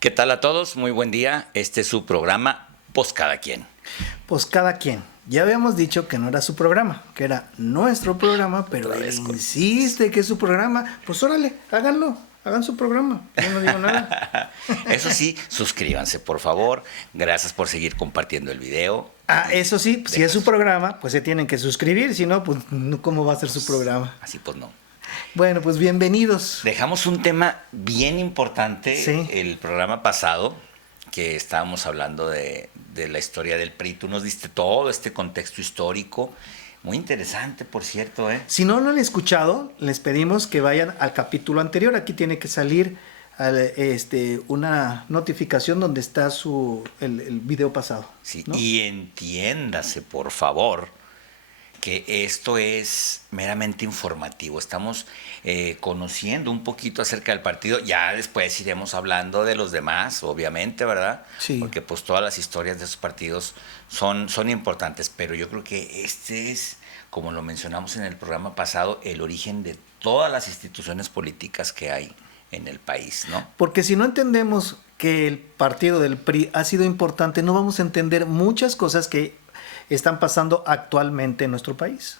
¿Qué tal a todos? Muy buen día. Este es su programa, Pues Cada Quien. Pues cada quien. Ya habíamos dicho que no era su programa, que era nuestro programa, pero él insiste que es su programa. Pues órale, háganlo, hagan su programa. Yo no digo nada. Eso sí, suscríbanse, por favor. Gracias por seguir compartiendo el video. Eso sí, si es su programa, pues se tienen que suscribir, si no, pues ¿cómo va a ser su programa? Así pues no. Bueno, pues bienvenidos. Dejamos un tema bien importante Sí. el programa pasado, que estábamos hablando de la historia del PRI. Tú nos diste todo este contexto histórico, muy interesante, por cierto, ¿eh? Si no lo han escuchado, les pedimos que vayan al capítulo anterior. Aquí tiene que salir una notificación donde está el video pasado. Sí, ¿no? y entiéndase, por favor, que esto es meramente informativo. Estamos conociendo un poquito acerca del partido. Ya después iremos hablando de los demás, obviamente, ¿verdad? Sí. Porque pues todas las historias de esos partidos son importantes. Pero yo creo que este es, como lo mencionamos en el programa pasado, el origen de todas las instituciones políticas que hay en el país, ¿no? Porque si no entendemos que el partido del PRI ha sido importante, no vamos a entender muchas cosas que están pasando actualmente en nuestro país.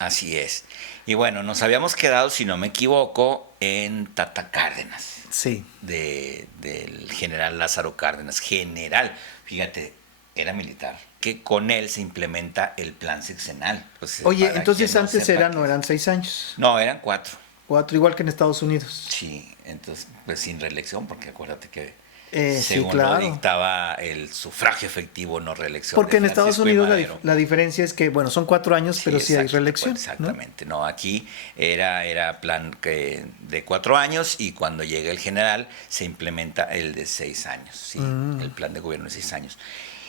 Así es. Y bueno, nos habíamos quedado, si no me equivoco, en Tata Cárdenas. Sí. Del general Lázaro Cárdenas. General, fíjate, era militar. Que con él se implementa el plan sexenal. Pues, oye, entonces antes no eran 6 años. No, eran 4. 4, igual que en Estados Unidos. Sí, entonces, pues sin reelección, porque acuérdate que sí, según claro. lo dictaba el sufragio efectivo, no reelección. Porque en Estados Unidos la diferencia es que, bueno, son 4 años, sí, pero sí hay reelección. Exactamente, ¿no? Aquí era plan de 4 años y cuando llega el general se implementa el de 6 años, ¿sí? El plan de gobierno de 6 años.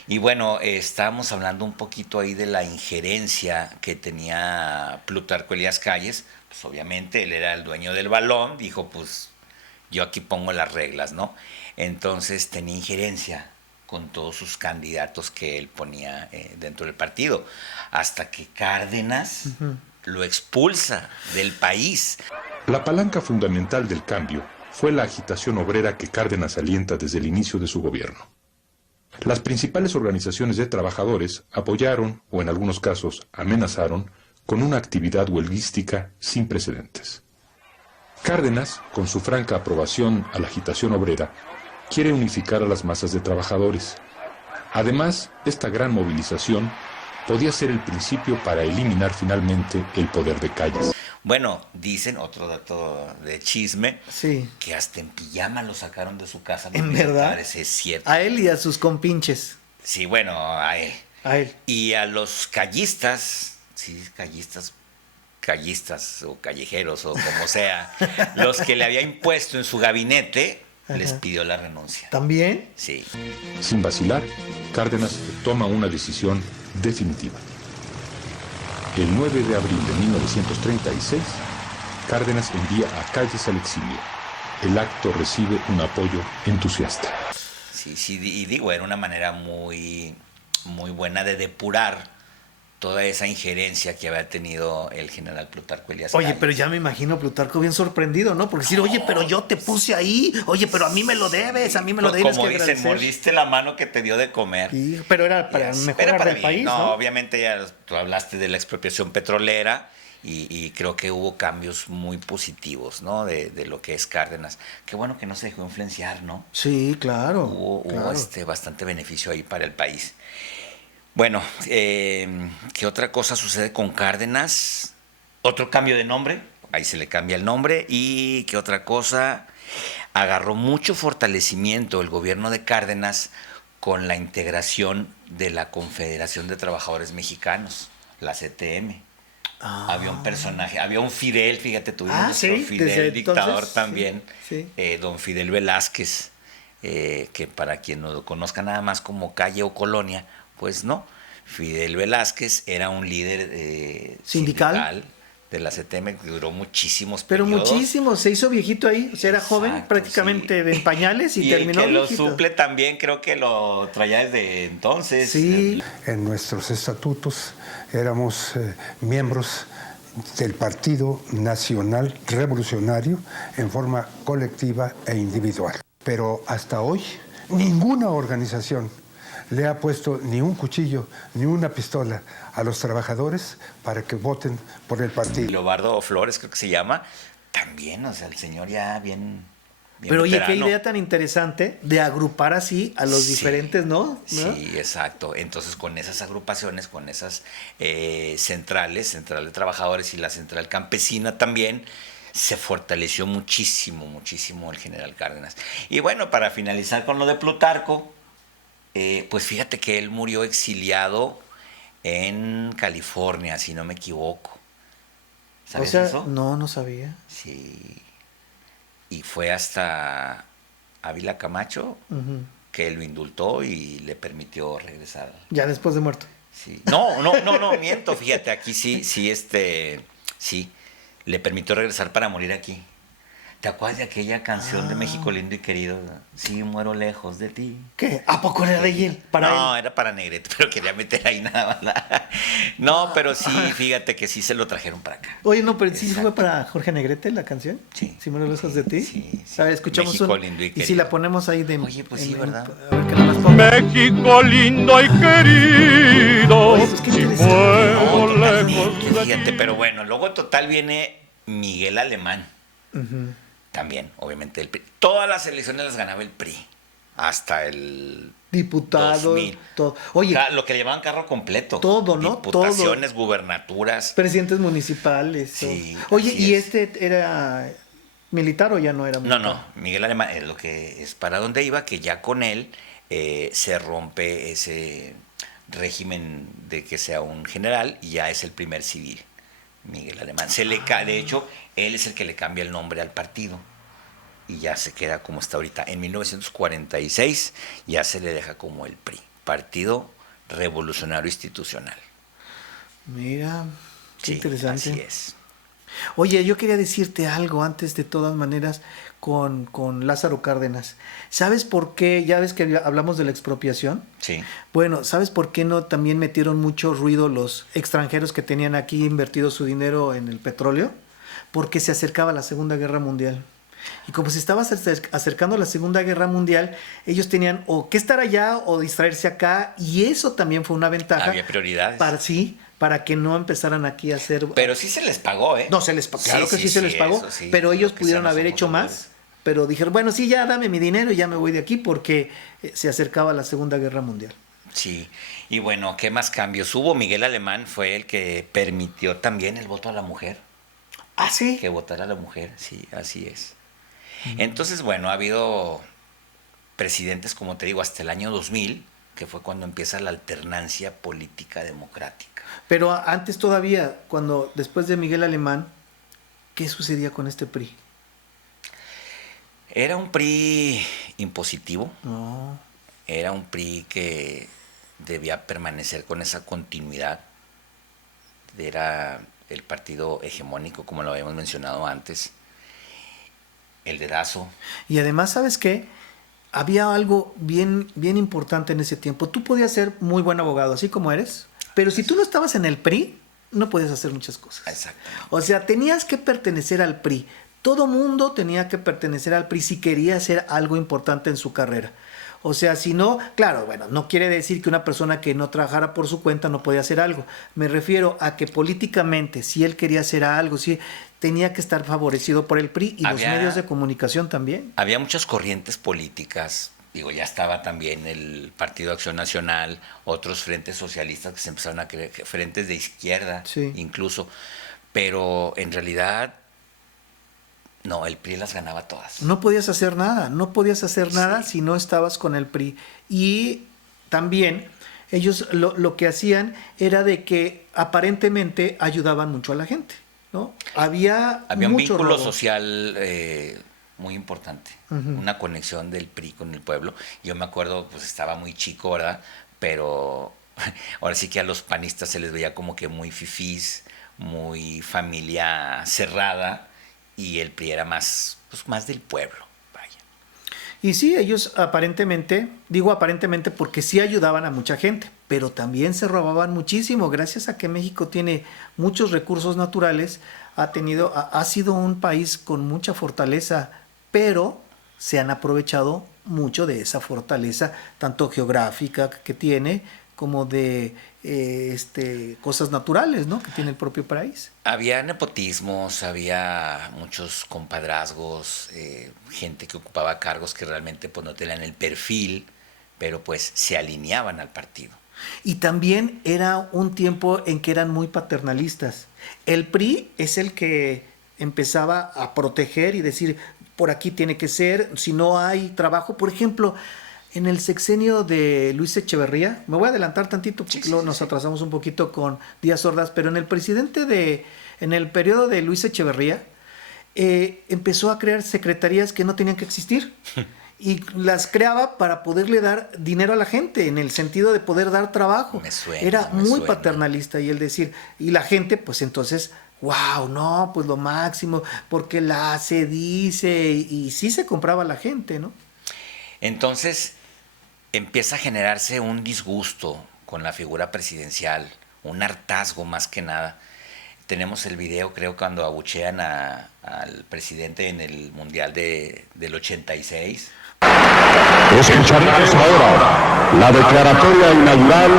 Y bueno, estábamos hablando un poquito ahí de la injerencia que tenía Plutarco Elías Calles. Pues obviamente él era el dueño del balón, dijo, pues yo aquí pongo las reglas, ¿no? Entonces tenía injerencia con todos sus candidatos que él ponía dentro del partido, hasta que Cárdenas lo expulsa del país. La palanca fundamental del cambio fue la agitación obrera que Cárdenas alienta desde el inicio de su gobierno. Las principales organizaciones de trabajadores apoyaron, o en algunos casos amenazaron, con una actividad huelguística sin precedentes. Cárdenas, con su franca aprobación a la agitación obrera, quiere unificar a las masas de trabajadores. Además, esta gran movilización podía ser el principio para eliminar finalmente el poder de Calles. Bueno, dicen, otro dato de chisme, sí, que hasta en pijama lo sacaron de su casa. ¿En verdad? Es cierto. A él y a sus compinches. Sí, bueno, a él. A él. Y a los callistas, sí, callistas o callejeros o como sea, los que le había impuesto en su gabinete, les pidió la renuncia. ¿También? Sí. Sin vacilar, Cárdenas toma una decisión definitiva. El 9 de abril de 1936, Cárdenas envía a Calles al exilio. El acto recibe un apoyo entusiasta. Sí, y digo, era una manera muy, muy buena de depurar toda esa injerencia que había tenido el general Plutarco Elías Calles. Oye, pero ya me imagino a Plutarco bien sorprendido, ¿no? Porque decir, oye, pero yo te puse ahí, oye, pero a mí me lo debes, a mí me lo debes. Como que dicen, agradecer. mordiste la mano que te dio de comer. Sí, pero era para mejorar el país, ¿no? No, obviamente ya tú hablaste de la expropiación petrolera y creo que hubo cambios muy positivos, ¿no? De lo que es Cárdenas. Qué bueno que no se dejó influenciar, ¿no? Sí, claro. Hubo claro. bastante beneficio ahí para el país. Bueno, ¿qué otra cosa sucede con Cárdenas? Otro cambio de nombre, ahí se le cambia el nombre. ¿Y qué otra cosa? Agarró mucho fortalecimiento el gobierno de Cárdenas con la integración de la Confederación de Trabajadores Mexicanos, la CTM. Había un personaje, había un Fidel, fíjate, tuvimos nuestro Fidel dictador entonces, también, sí. Don Fidel Velázquez, que para quien no lo conozca nada más como calle o colonia, pues no. Fidel Velázquez era un líder sindical de la CTM, que duró muchísimos Pero periodos. muchísimo, se hizo viejito ahí, o sea, era joven, Exacto, prácticamente sí. en pañales y el terminó que lo viejito. suple también creo que lo traía desde entonces. Sí. En nuestros estatutos éramos miembros del Partido Nacional Revolucionario en forma colectiva e individual. Pero hasta hoy ninguna organización le ha puesto ni un cuchillo ni una pistola a los trabajadores para que voten por el partido. Leobardo Flores creo que se llama, también, o sea, el señor ya bien Pero oye, qué veterano. idea tan interesante de agrupar así a los Sí, diferentes, ¿no? Sí, exacto. Entonces, con esas agrupaciones, con esas centrales, Central de Trabajadores y la Central Campesina también, se fortaleció muchísimo, muchísimo el general Cárdenas. Y bueno, para finalizar con lo de Plutarco, pues fíjate que él murió exiliado en California, si no me equivoco. ¿Sabes O sea, eso? no sabía. Sí. Y fue hasta Ávila Camacho Ujú. que lo indultó y le permitió regresar. Ya después de muerto. Sí. No, miento, fíjate, aquí sí, le permitió regresar para morir aquí. ¿Te acuerdas de aquella canción de México lindo y querido? Sí, muero lejos de ti. ¿Qué? ¿A poco era de él? No, era para Negrete, pero quería meter ahí nada más. No, pero sí, fíjate que sí se lo trajeron para acá. Oye, no, pero sí Exacto. fue para Jorge Negrete la canción. Sí. ¿Sí me lo lejos de ti? Sí, sí. A ver, escuchamos México un... lindo y y si querido. la ponemos ahí de... Oye, pues sí, ¿verdad? A ver, que nada más ponga. México lindo y querido, Oye, pues qué si interesante. muero No, lejos totalmente, de fíjate, ti. pero bueno, luego total viene Miguel Alemán. Ujú. También, obviamente, el PRI. Todas las elecciones las ganaba el PRI. Hasta el Diputado, 2000. todo. Oye, Lo que le llamaban carro completo. Todo, ¿no? Diputaciones, gubernaturas. presidentes municipales. todo. Sí, Oye, así ¿y es. este era militar o ya no era militar? No, Miguel Alemán es lo que es para donde iba, que ya con él se rompe ese régimen de que sea un general y ya es el primer civil, Miguel Alemán. De hecho, él es el que le cambia el nombre al partido y ya se queda como está ahorita. En 1946 ya se le deja como el PRI, Partido Revolucionario Institucional. Mira, qué Sí, interesante. así es. Oye, yo quería decirte algo antes de todas maneras con Lázaro Cárdenas. ¿Sabes por qué? Ya ves que hablamos de la expropiación. Sí. Bueno, ¿sabes por qué no también metieron mucho ruido los extranjeros que tenían aquí invertido su dinero en el petróleo? Porque se acercaba la Segunda Guerra Mundial. Y como se estaba acercando la Segunda Guerra Mundial, ellos tenían o que estar allá o distraerse acá, y eso también fue una ventaja. Había prioridades. Para que no empezaran aquí a hacer... Pero sí se les pagó, ¿eh? No, se les pagó, claro que sí se les pagó, eso sí. pero ellos Lo que pudieron sean haber los hecho más, ojos. pero dijeron, bueno, sí, ya dame mi dinero y ya me voy de aquí porque se acercaba la Segunda Guerra Mundial. Sí, y bueno, ¿qué más cambios hubo? Miguel Alemán fue el que permitió también el voto a la mujer, Ah, sí. que votara a la mujer, sí, así es. Entonces, bueno, ha habido presidentes, como te digo, hasta el año 2000, que fue cuando empieza la alternancia política democrática. Pero antes todavía, después de Miguel Alemán, ¿qué sucedía con este PRI? Era un PRI impositivo, No. era un PRI que debía permanecer con esa continuidad. Era el partido hegemónico, como lo habíamos mencionado antes, el dedazo. Y además, ¿sabes qué? Había algo bien, bien importante en ese tiempo. Tú podías ser muy buen abogado, así como eres, pero si tú no estabas en el PRI, no podías hacer muchas cosas. Exacto. O sea, tenías que pertenecer al PRI. Todo mundo tenía que pertenecer al PRI si quería hacer algo importante en su carrera. O sea, si no, claro, bueno, no quiere decir que una persona que no trabajara por su cuenta no podía hacer algo. Me refiero a que políticamente, si él quería hacer algo, sí, tenía que estar favorecido por el PRI y los medios de comunicación también. Había muchas corrientes políticas. Digo, ya estaba también el Partido Acción Nacional, otros frentes socialistas que se empezaron a crear, frentes de izquierda, Sí. incluso. Pero en realidad, no, el PRI las ganaba todas. No podías hacer nada si no estabas con el PRI. Y también ellos lo que hacían era de que aparentemente ayudaban mucho a la gente, ¿no? Había un mucho vínculo robo. social muy importante, Ujú. una conexión del PRI con el pueblo. Yo me acuerdo, pues estaba muy chico, ¿verdad? Pero ahora sí que a los panistas se les veía como que muy fifís, muy familia cerrada, y el PRI era más, pues, más del pueblo. Vaya. Y sí, ellos aparentemente, digo aparentemente porque sí ayudaban a mucha gente, pero también se robaban muchísimo. Gracias a que México tiene muchos recursos naturales, ha sido un país con mucha fortaleza, pero se han aprovechado mucho de esa fortaleza, tanto geográfica que tiene, como de cosas naturales, ¿no?, que tiene el propio país. Había nepotismos, había muchos compadrazgos, gente que ocupaba cargos que realmente pues no tenían el perfil, pero pues se alineaban al partido. Y también era un tiempo en que eran muy paternalistas. El PRI es el que empezaba a proteger y decir, por aquí tiene que ser, si no hay trabajo. Por ejemplo, en el sexenio de Luis Echeverría, me voy a adelantar tantito porque luego nos atrasamos un poquito con Díaz Ordaz, pero en el periodo de Luis Echeverría, empezó a crear secretarías que no tenían que existir. Y las creaba para poderle dar dinero a la gente, en el sentido de poder dar trabajo. Era muy paternalista, y el decir, y la gente, pues entonces, wow, no, pues lo máximo, porque la hace, dice, y sí se compraba la gente, ¿no? Entonces empieza a generarse un disgusto con la figura presidencial, un hartazgo más que nada. Tenemos el video, creo, cuando abuchean al presidente en el Mundial del 86. Escucharás ahora la declaratoria inaugural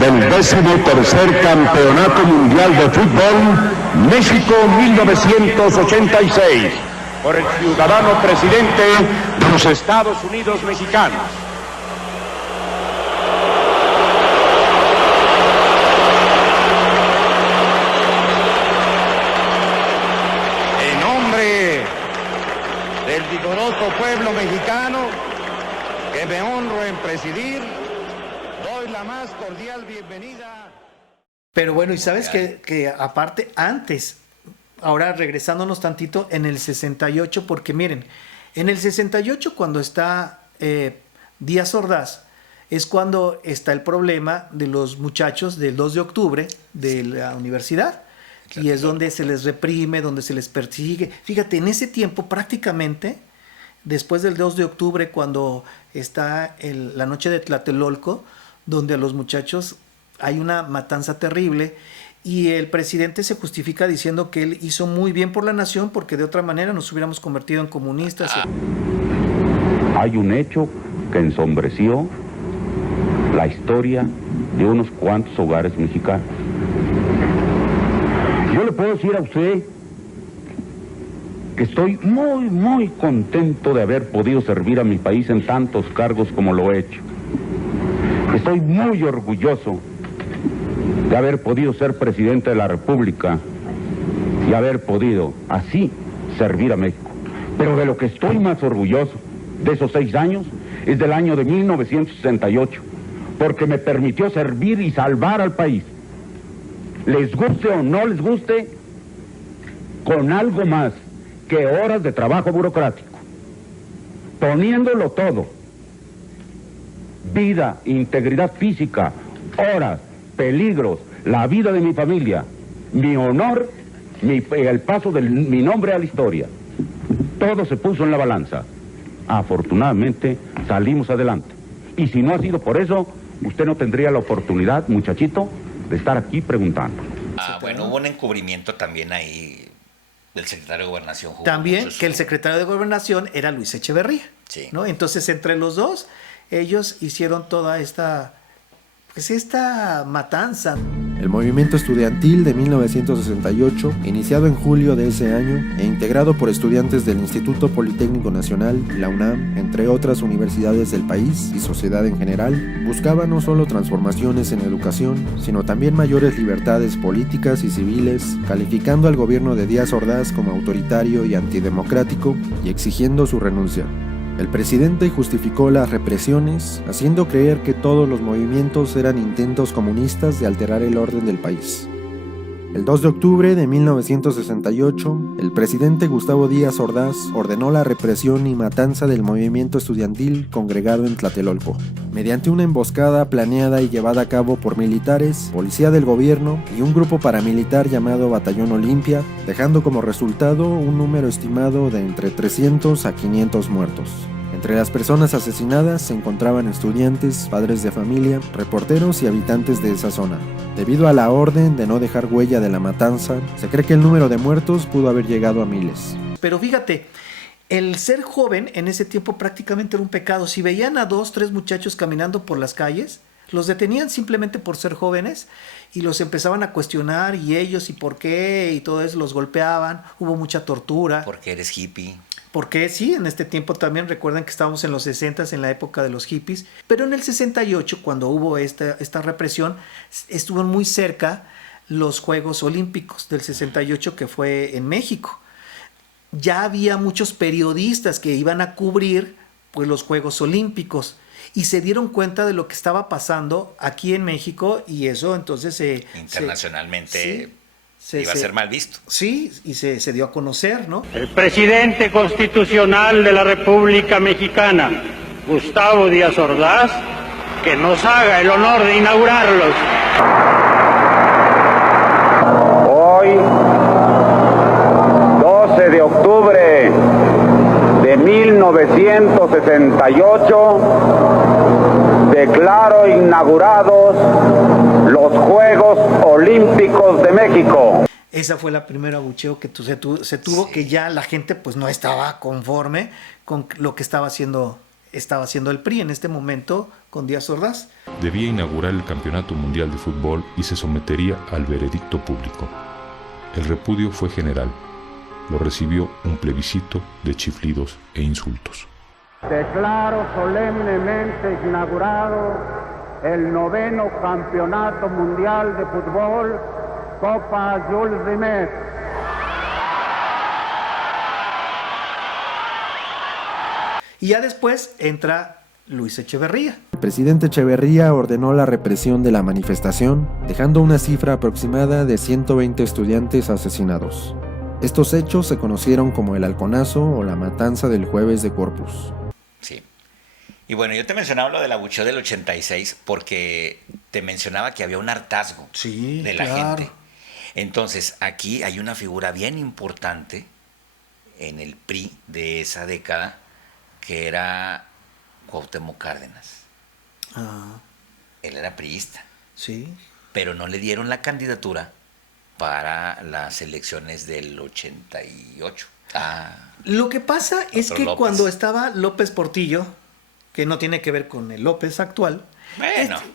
del 13º Campeonato Mundial de Fútbol México 1986 por el ciudadano presidente de los Estados Unidos mexicanos. En nombre del vigoroso pueblo mexicano que me honro en presidir, doy la más cordial bienvenida. Pero bueno, y sabes que aparte, antes, ahora regresándonos tantito, en el 68, porque miren, en el 68 cuando está Díaz Ordaz, es cuando está el problema de los muchachos del 2 de octubre de la universidad. Y es donde se les reprime, donde se les persigue. Fíjate, en ese tiempo prácticamente, después del 2 de octubre, cuando está la noche de Tlatelolco, donde a los muchachos hay una matanza terrible, y el presidente se justifica diciendo que él hizo muy bien por la nación, porque de otra manera nos hubiéramos convertido en comunistas. Hay un hecho que ensombreció la historia de unos cuantos hogares mexicanos. Yo le puedo decir a usted que estoy muy, muy contento de haber podido servir a mi país en tantos cargos como lo he hecho. Estoy muy orgulloso de haber podido ser presidente de la República y haber podido así servir a México. Pero de lo que estoy más orgulloso de esos 6 años es del año de 1968, porque me permitió servir y salvar al país. Les guste o no les guste, con algo más que horas de trabajo burocrático, poniéndolo todo, vida, integridad física, horas, peligros, la vida de mi familia, mi honor, el paso de mi nombre a la historia, todo se puso en la balanza. Afortunadamente salimos adelante, y si no ha sido por eso, usted no tendría la oportunidad, muchachito, de estar aquí preguntando. Bueno, hubo un encubrimiento también ahí del secretario de Gobernación. También que el secretario de Gobernación era Luis Echeverría, sí, ¿no? Entonces, entre los dos, ellos hicieron toda esta matanza. El movimiento estudiantil de 1968, iniciado en julio de ese año e integrado por estudiantes del Instituto Politécnico Nacional, la UNAM, entre otras universidades del país y sociedad en general, buscaba no solo transformaciones en educación, sino también mayores libertades políticas y civiles, calificando al gobierno de Díaz Ordaz como autoritario y antidemocrático y exigiendo su renuncia. El presidente justificó las represiones, haciendo creer que todos los movimientos eran intentos comunistas de alterar el orden del país. El 2 de octubre de 1968, el presidente Gustavo Díaz Ordaz ordenó la represión y matanza del movimiento estudiantil congregado en Tlatelolco, mediante una emboscada planeada y llevada a cabo por militares, policía del gobierno y un grupo paramilitar llamado Batallón Olimpia, dejando como resultado un número estimado de entre 300 a 500 muertos. Entre las personas asesinadas se encontraban estudiantes, padres de familia, reporteros y habitantes de esa zona. Debido a la orden de no dejar huella de la matanza, se cree que el número de muertos pudo haber llegado a miles. Pero fíjate, el ser joven en ese tiempo prácticamente era un pecado. Si veían a 2, 3 muchachos caminando por las calles, los detenían simplemente por ser jóvenes y los empezaban a cuestionar y ellos y por qué y todo eso, los golpeaban, hubo mucha tortura. Porque eres hippie. Porque sí, en este tiempo también recuerden que estábamos en los 60s, en la época de los hippies, pero en el 68, cuando hubo esta represión, estuvieron muy cerca los Juegos Olímpicos del 68, que fue en México. Ya había muchos periodistas que iban a cubrir pues, los Juegos Olímpicos y se dieron cuenta de lo que estaba pasando aquí en México y eso entonces internacionalmente iba a ser mal visto. Sí, y se dio a conocer, ¿no? El presidente constitucional de la República Mexicana, Gustavo Díaz Ordaz, que nos haga el honor de inaugurarlos. Hoy, 12 de octubre de 1968, declaro inaugurados los Juegos Olímpicos de México. Esa fue la primera abucheo que se tuvo, que ya la gente pues no estaba conforme con lo que estaba haciendo el PRI en este momento con Díaz Ordaz. Debía inaugurar el Campeonato Mundial de Fútbol y se sometería al veredicto público. El repudio fue general. Lo recibió un plebiscito de chiflidos e insultos. Declaro solemnemente inaugurado el 9º Campeonato Mundial de Fútbol, Copa Jules Rimet. Y ya después entra Luis Echeverría. El presidente Echeverría ordenó la represión de la manifestación, dejando una cifra aproximada de 120 estudiantes asesinados. Estos hechos se conocieron como el Halconazo o la matanza del Jueves de Corpus. Sí. Y bueno, yo te mencionaba lo del abucheo del 86 porque te mencionaba que había un hartazgo de la gente. Entonces, aquí hay una figura bien importante en el PRI de esa década que era Cuauhtémoc Cárdenas. Él era priista. Sí. Pero no le dieron la candidatura para las elecciones del 88. Lo que pasa es que López. cuando estaba López Portillo, que no tiene que ver con el López actual,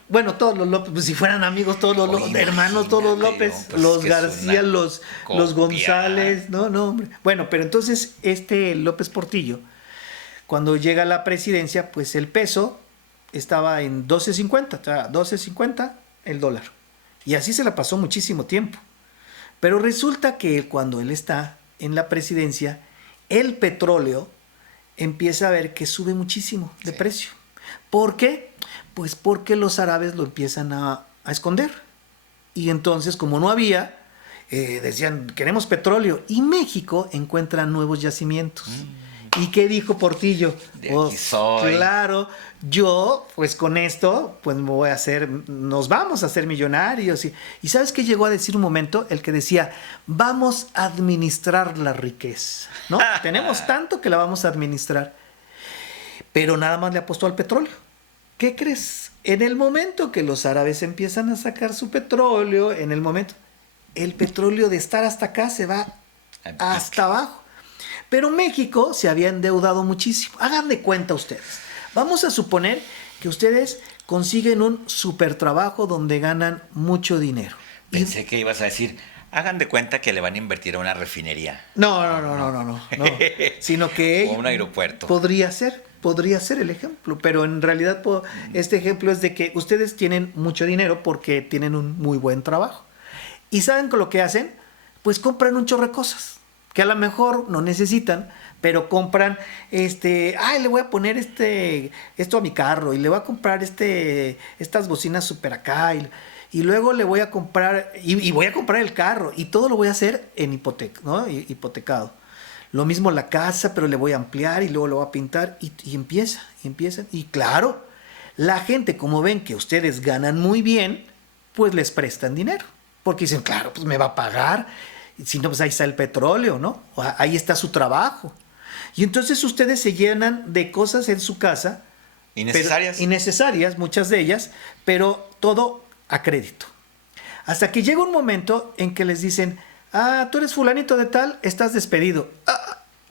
bueno, todos los López, pues si fueran amigos, todos los hermanos, todos los López, no, pues los García, los González, no, hombre. Bueno, pero entonces López Portillo, cuando llega a la presidencia, pues el peso estaba en 12.50 el dólar. Y así se la pasó muchísimo tiempo. Pero resulta que cuando él está en la presidencia, el petróleo empieza a ver que sube muchísimo de precio. ¿Por qué? Pues porque los árabes lo empiezan a esconder. Y entonces, como no había, decían, queremos petróleo. Y México encuentra nuevos yacimientos. ¿Y qué dijo Portillo? Claro, yo pues con esto pues nos vamos a hacer millonarios. Y ¿sabes qué llegó a decir un momento? El que decía, vamos a administrar la riqueza, ¿no? Tenemos tanto que la vamos a administrar. Pero nada más le apostó al petróleo. ¿Qué crees? En el momento que los árabes empiezan a sacar su petróleo, el petróleo de estar hasta acá se va hasta abajo. Pero México se había endeudado muchísimo. Hagan de cuenta ustedes. Vamos a suponer que ustedes consiguen un super trabajo donde ganan mucho dinero. Pensé que ibas a decir, hagan de cuenta que le van a invertir a una refinería. No. Sino que o un aeropuerto. Podría ser el ejemplo, pero en realidad este ejemplo es de que ustedes tienen mucho dinero porque tienen un muy buen trabajo. ¿Y saben con lo que hacen? Pues compran un chorro de cosas. que a lo mejor no necesitan, pero compran le voy a poner esto a mi carro y le voy a comprar estas bocinas super acá y luego le voy a comprar y voy a comprar el carro y todo lo voy a hacer en hipoteca, ¿no? Hipotecado. Lo mismo la casa, pero le voy a ampliar y luego lo voy a pintar y empiezan. Y claro, la gente, como ven que ustedes ganan muy bien, pues les prestan dinero. Porque dicen, claro, pues me va a pagar. Si no, pues ahí está el petróleo, ¿no? Ahí está su trabajo. Y entonces ustedes se llenan de cosas en su casa. Innecesarias, muchas de ellas, pero todo a crédito. Hasta que llega un momento en que les dicen, tú eres fulanito de tal, estás despedido.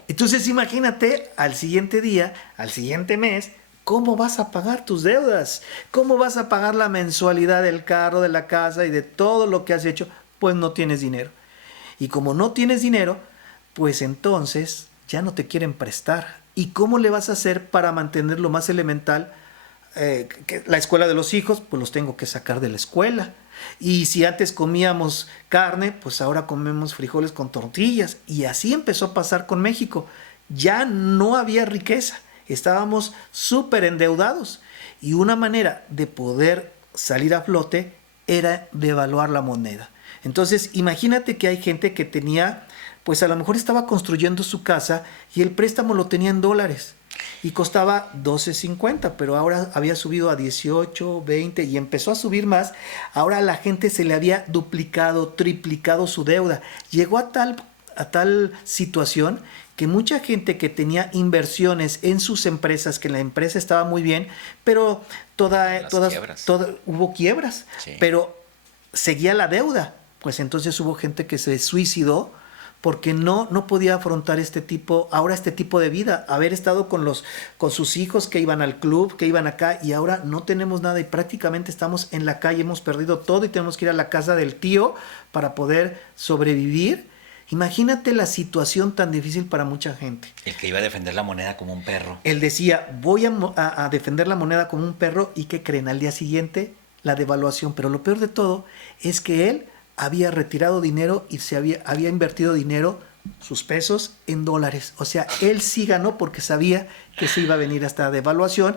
Entonces imagínate al siguiente día, al siguiente mes, ¿cómo vas a pagar tus deudas? ¿Cómo vas a pagar la mensualidad del carro, de la casa y de todo lo que has hecho? Pues no tienes dinero. Y como no tienes dinero, pues entonces ya no te quieren prestar. ¿Y cómo le vas a hacer para mantener lo más elemental? Que la escuela de los hijos, pues los tengo que sacar de la escuela. Y si antes comíamos carne, pues ahora comemos frijoles con tortillas. Y así empezó a pasar con México. Ya no había riqueza. Estábamos súper endeudados. Y una manera de poder salir a flote era devaluar la moneda. Entonces, imagínate que hay gente que tenía, pues a lo mejor estaba construyendo su casa y el préstamo lo tenía en dólares. Y costaba 12.50, pero ahora había subido a 18, 20 y empezó a subir más. Ahora a la gente se le había duplicado, triplicado su deuda. Llegó a tal situación que mucha gente que tenía inversiones en sus empresas, que la empresa estaba muy bien, pero hubo quiebras, sí. Pero seguía la deuda. Pues entonces hubo gente que se suicidó porque no podía afrontar este tipo de vida, haber estado con sus hijos que iban al club, que iban acá, y ahora no tenemos nada y prácticamente estamos en la calle, hemos perdido todo y tenemos que ir a la casa del tío para poder sobrevivir. Imagínate la situación tan difícil para mucha gente. El que iba a defender la moneda como un perro. Él decía, voy a defender la moneda como un perro, y ¿qué creen? Al día siguiente, la devaluación. Pero lo peor de todo es que él había retirado dinero y había invertido dinero, sus pesos, en dólares. O sea, él sí ganó porque sabía que se iba a venir esta devaluación,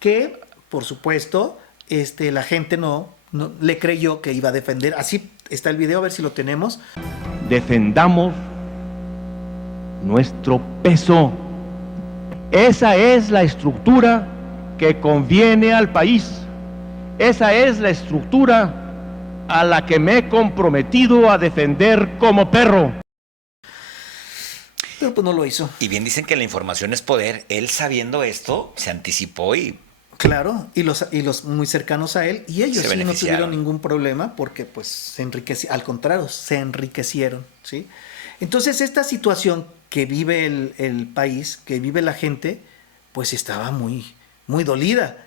que, por supuesto, la gente no le creyó que iba a defender. Así está el video, a ver si lo tenemos. Defendamos nuestro peso. Esa es la estructura que conviene al país. Esa es la estructura a la que me he comprometido a defender como perro. Pero pues no lo hizo. Y bien dicen que la información es poder. Él, sabiendo esto, se anticipó y... Claro, y los muy cercanos a él, y ellos sí no tuvieron ningún problema porque pues se enriquecieron, al contrario, se enriquecieron, ¿sí? Entonces esta situación que vive el país, que vive la gente, pues estaba muy, muy dolida.